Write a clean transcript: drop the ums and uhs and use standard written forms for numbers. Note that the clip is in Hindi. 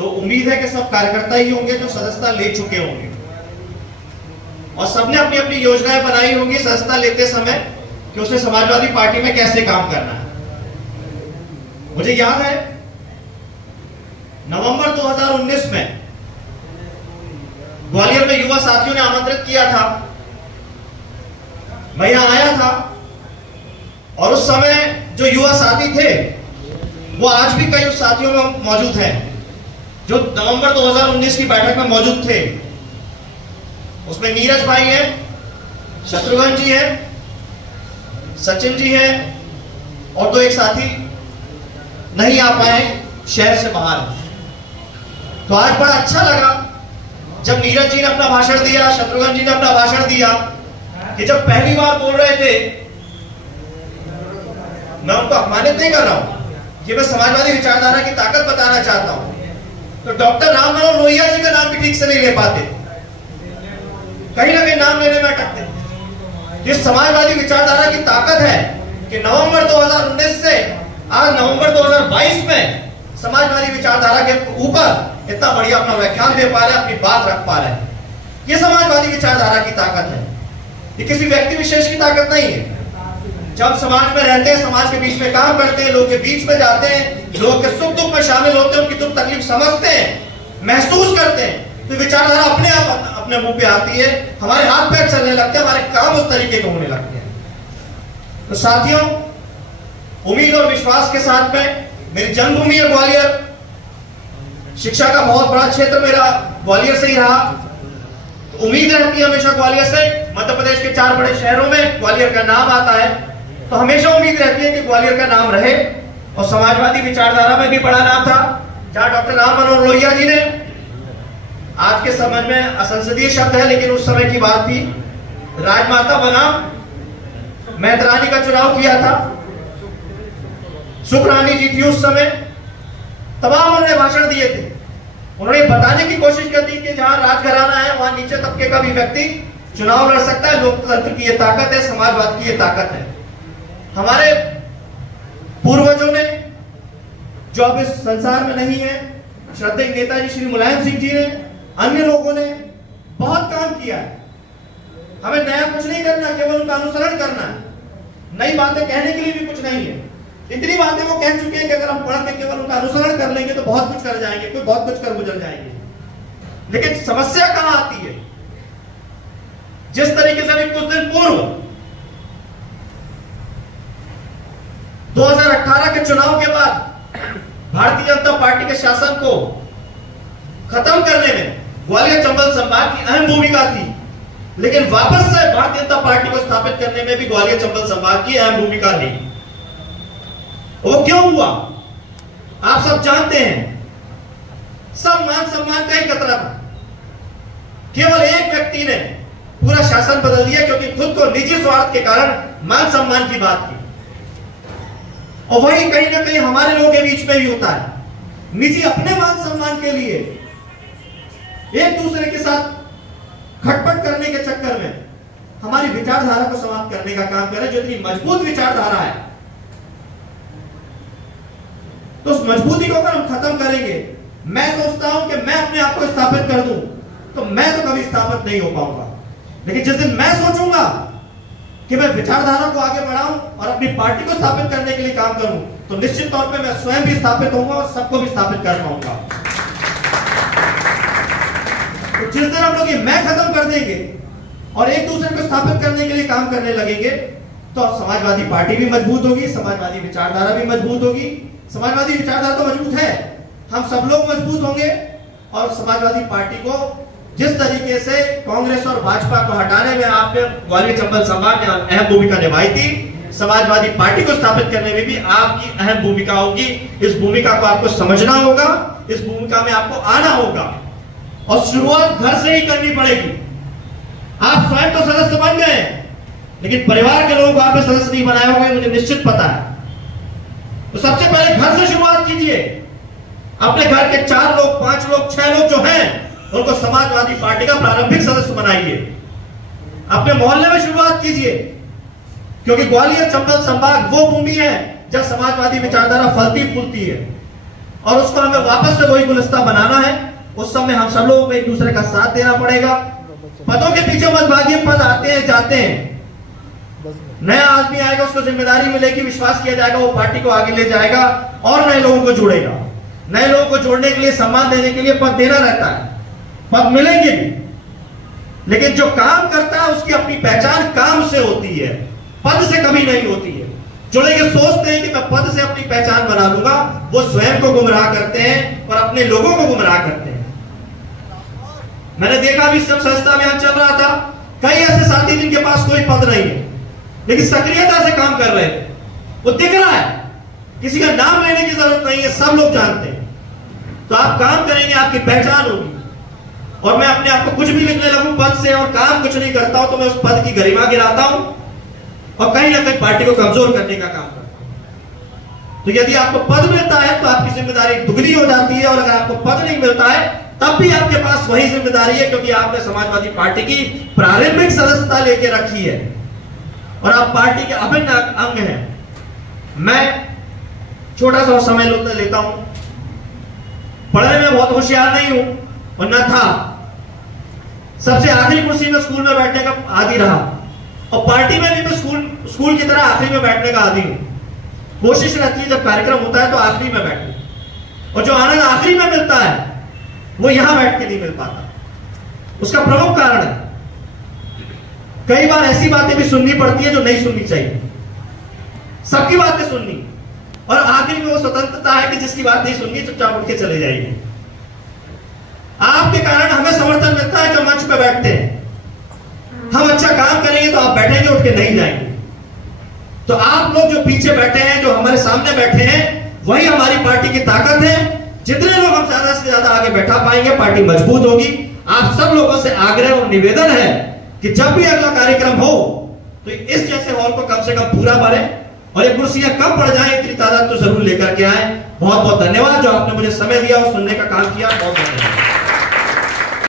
तो उम्मीद है कि सब कार्यकर्ता ही होंगे जो सदस्यता ले चुके होंगे और सबने अपनी अपनी योजनाएं बनाई होंगी सदस्यता लेते समय कि उसे समाजवादी पार्टी में कैसे काम करना है। मुझे याद है नवंबर 2019 में ग्वालियर में युवा साथियों ने आमंत्रित किया था, मैं यहां आया था और उस समय जो युवा साथी थे वो आज भी कई उस साथियों में मौजूद हैं जो नवंबर 2019 की बैठक में मौजूद थे। उसमें नीरज भाई हैं, शत्रुघ्न जी हैं, सचिन जी हैं और दो एक साथी नहीं आ पाए शहर से बाहर। तो आज बड़ा अच्छा लगा जब नीरज जी ने अपना भाषण दिया, शत्रुघ्न जी ने अपना भाषण दिया कि जब पहली बार बोल रहे थे, मैं उनको अपमानित नहीं कर रहा हूं कि मैं समाजवादी विचारधारा की ताकत बताना चाहता हूं, तो डॉक्टर राम मनोहर लोहिया जी का नाम भी ठीक से नहीं ले पाते, कहीं ना कहीं नाम लेने में अटकते। जिस समाजवादी विचारधारा की ताकत है कि नवंबर 2019 से आज नवंबर 2022 में समाजवादी विचारधारा के ऊपर इतना बढ़िया अपना व्याख्यान दे पा रहे हैं, अपनी बात रख पा रहे हैं, ये समाजवादी विचारधारा की ताकत है। ये किसी व्यक्ति विशेष की ताकत नहीं है। जब समाज में रहते हैं, समाज के बीच में काम करते हैं, लोगों के बीच में जाते हैं, लोगों के सुख दुख में शामिल होते हैं, उनकी दुख तकलीफ समझते हैं, महसूस करते हैं, तो विचारधारा अपने आप अपने मुंह पे आती है, हमारे हाथ पैर चलने लगते हैं, हमारे काम उस तरीके के होने लगते हैं। तो साथियों, उम्मीद और विश्वास के साथ में मेरी जन्मभूमि है ग्वालियर, शिक्षा का बहुत बड़ा क्षेत्र मेरा ग्वालियर से ही रहा, तो उम्मीद रहती है हमेशा ग्वालियर से, मध्य प्रदेश के 4 बड़े शहरों में ग्वालियर का नाम आता है, तो हमेशा उम्मीद रहती है कि ग्वालियर का नाम रहे। और समाजवादी विचारधारा में भी बड़ा नाम था, जहां डॉक्टर राम मनोहर लोहिया जी ने, आज के समय में असंसदीय शब्द है लेकिन उस समय की बात थी, राजमाता बनाम मेहतरानी का चुनाव किया था। सुखरानी जी थी उस समय, तमाम उन्होंने भाषण दिए थे, उन्होंने बताने की कोशिश कर दी कि जहां राजघराना है वहां नीचे तबके का भी व्यक्ति चुनाव लड़ सकता है, लोकतंत्र की ये ताकत है, समाजवाद की ये ताकत है। हमारे पूर्वजों ने जो अब इस संसार में नहीं है, श्रद्धेय नेताजी श्री मुलायम सिंह जी ने, अन्य लोगों ने बहुत काम किया है। हमें नया कुछ नहीं करना, केवल उनका अनुसरण करना है, नई बातें कहने के लिए भी कुछ नहीं है। इतनी बातें वो कह चुके हैं कि अगर हम पढ़ के केवल उनका अनुसरण कर लेंगे तो बहुत कुछ कर जाएंगे, कोई बहुत कुछ कर गुजर जाएंगे। लेकिन समस्या कहां आती है? जिस तरीके से अभी कुछ दिन पूर्व 2018 के चुनाव के बाद भारतीय जनता पार्टी के शासन को खत्म करने में ग्वालियर चंबल संभाग की अहम भूमिका थी, लेकिन वापस से भारतीय जनता पार्टी को स्थापित करने में भी ग्वालियर चंबल संभाग की अहम भूमिका थी। वो क्यों हुआ आप सब जानते हैं। सब मान सम्मान का ही खतरा था, केवल एक व्यक्ति ने पूरा शासन बदल दिया क्योंकि खुद को निजी स्वार्थ के कारण मान सम्मान की बात की। और वही कहीं ना कहीं हमारे लोगों के बीच में भी होता है, निजी अपने मान सम्मान के लिए एक दूसरे के साथ खटपट करने के चक्कर में हमारी विचारधारा को समाप्त करने का काम करें। जो इतनी मजबूत विचारधारा है, तो उस मजबूती को अगर हम खत्म करेंगे, मैं सोचता हूं कि मैं अपने आप को स्थापित कर दूं तो मैं तो कभी स्थापित नहीं हो पाऊंगा। लेकिन जिस दिन मैं सोचूंगा कि मैं विचारधारा को आगे बढ़ाऊं और अपनी पार्टी को स्थापित करने के लिए काम करूं, तो निश्चित तौर पे मैं स्वयं भी स्थापित होऊंगा और सबको भी स्थापित कर पाऊंगा। तो जिस दिन हम लोग ये मैं खत्म कर देंगे और एक दूसरे को स्थापित करने के लिए काम करने लगेंगे, तो समाजवादी पार्टी भी मजबूत होगी, समाजवादी विचारधारा भी मजबूत होगी। समाजवादी विचारधारा तो मजबूत है, हम सब लोग मजबूत होंगे और समाजवादी पार्टी को जिस तरीके से कांग्रेस और भाजपा को हटाने में आपने ग्वालियर चंबल संभाग में अहम भूमिका निभाई थी, समाजवादी पार्टी को स्थापित करने में भी आपकी अहम भूमिका होगी। इस भूमिका को आपको समझना होगा, इस भूमिका में आपको आना होगा और शुरुआत घर से ही करनी पड़ेगी। आप स्वयं तो सदस्य बन गए, लेकिन परिवार के लोगों को आपने सदस्य नहीं बनाया होगा, मुझे निश्चित पता है। तो सबसे पहले घर से शुरुआत कीजिए। अपने घर के 4 लोग, 5 लोग, 6 लोग जो हैं उनको समाजवादी पार्टी का प्रारंभिक सदस्य बनाइए। अपने मोहल्ले में शुरुआत कीजिए, क्योंकि ग्वालियर चंबल संभाग वो भूमि है जहां समाजवादी विचारधारा फलती फूलती है। और उसको हमें वापस से वही गुलिस्तान बनाना है। उस समय हम सब लोगों को एक दूसरे का साथ देना पड़ेगा। पदों के पीछे मत भागिए, पद आते हैं जाते हैं। नया आदमी आएगा, उसको जिम्मेदारी मिलेगी, विश्वास किया जाएगा, वो पार्टी को आगे ले जाएगा और नए लोगों को जोड़ेगा। नए लोगों को जोड़ने के लिए, सम्मान देने के लिए पद देना रहता है, पद मिलेंगे भी, लेकिन जो काम करता है उसकी अपनी पहचान काम से होती है, पद से कभी नहीं होती है। जो लोग सोचते हैं कि मैं पद से अपनी पहचान बना लूंगा, वो स्वयं को गुमराह करते हैं और अपने लोगों को गुमराह करते हैं। मैंने देखा अभी सब संस्था अभियान चल रहा था, कई ऐसे साथी जिनके पास कोई पद नहीं है लेकिन सक्रियता से काम कर रहे हैं, वो दिख रहा है, किसी का नाम लेने की जरूरत नहीं है, सब लोग जानते हैं। तो आप काम करेंगे, आपकी पहचान होगी। और मैं अपने आप को कुछ भी लिखने लगूं पद से और काम कुछ नहीं करता हूं तो मैं उस पद की गरिमा गिराता हूं और कहीं ना कहीं पार्टी को कमजोर करने का काम करता हूं। तो यदि आपको पद मिलता है तो आपकी जिम्मेदारी दुगनी हो जाती है, और अगर आपको पद नहीं मिलता है तब भी आपके पास वही जिम्मेदारी है, क्योंकि आपने समाजवादी पार्टी की प्रारंभिक सदस्यता लेके रखी है और आप पार्टी के अभिन्न अंग हैं। मैं छोटा सा समय लेता हूं, पढ़ने में बहुत होशियार नहीं हूं और न था, सबसे आखिरी कुर्सी में स्कूल में बैठने का आदी रहा और पार्टी में भी मैं स्कूल की तरह आखिरी में बैठने का आदी हूं। कोशिश रहती है जब कार्यक्रम होता है तो आखिरी में बैठूं, और जो आनंद आखिरी में मिलता है वो यहां बैठ के नहीं मिल पाता। उसका प्रमुख कारण है कई बार ऐसी बातें भी सुननी पड़ती है जो नहीं सुननी चाहिए, सबकी बातें सुननी, और आखिर में वो स्वतंत्रता है कि जिसकी बात नहीं सुननी चुपचाप उठ के चले जाइए। आपके कारण हमें समर्थन मिलता है जो मंच पे बैठते हैं। हम अच्छा काम करेंगे तो आप बैठेंगे, उठ के नहीं जाएंगे। तो आप लोग जो पीछे बैठे हैं, जो हमारे सामने बैठे हैं, वही हमारी पार्टी की ताकत है। जितने लोग हम ज्यादा से ज्यादा आगे बैठा पाएंगे, पार्टी मजबूत होगी। आप सब लोगों से आग्रह और निवेदन है कि जब भी अगला कार्यक्रम हो तो इस जैसे हॉल को कम से कम पूरा भरें, और ये कुर्सियां कम पड़ जाए इतनी तादाद तो जरूर लेकर के आए। बहुत बहुत धन्यवाद जो आपने मुझे समय दिया और सुनने का काम किया। बहुत बहुत धन्यवाद।